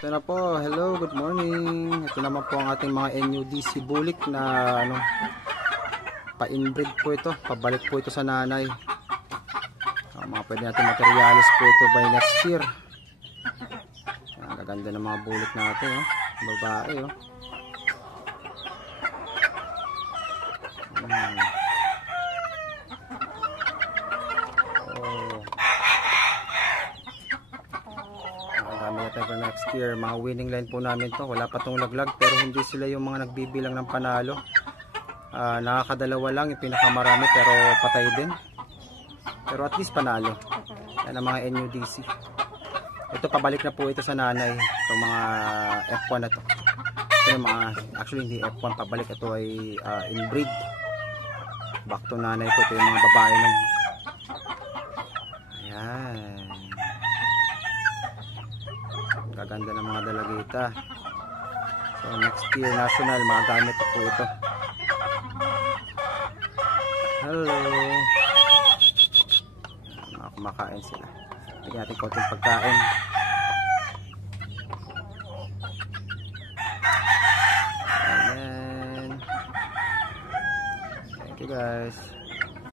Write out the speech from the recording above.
Ito na po, hello, good morning. Ito naman po ang ating mga NUDC bulik na pa-inbreed po ito. Pabalik po ito sa nanay. Mga pwede natin materialis po ito by next year. Ang gaganda ng mga bulik natin, oh. Babae, oh. For next year, mga winning line po namin to. Wala pa tong laglag pero hindi sila yung mga nagbibilang ng panalo. Nakakadalawa lang yung pinakamarami pero patay din, pero at least panalo. Yan ang mga NUDC. Ito pabalik na po ito sa nanay, itong mga F1 na to. Ito yung mga, actually hindi F1 pabalik, ito ay inbreed back to nanay ko. Ito yung mga babae na ayan, gaganda ng mga dalagita. So next year national, magagamit po ito. Hello, kumakain sila. Bigyan natin konting pagkain. Ayan. Thank you guys.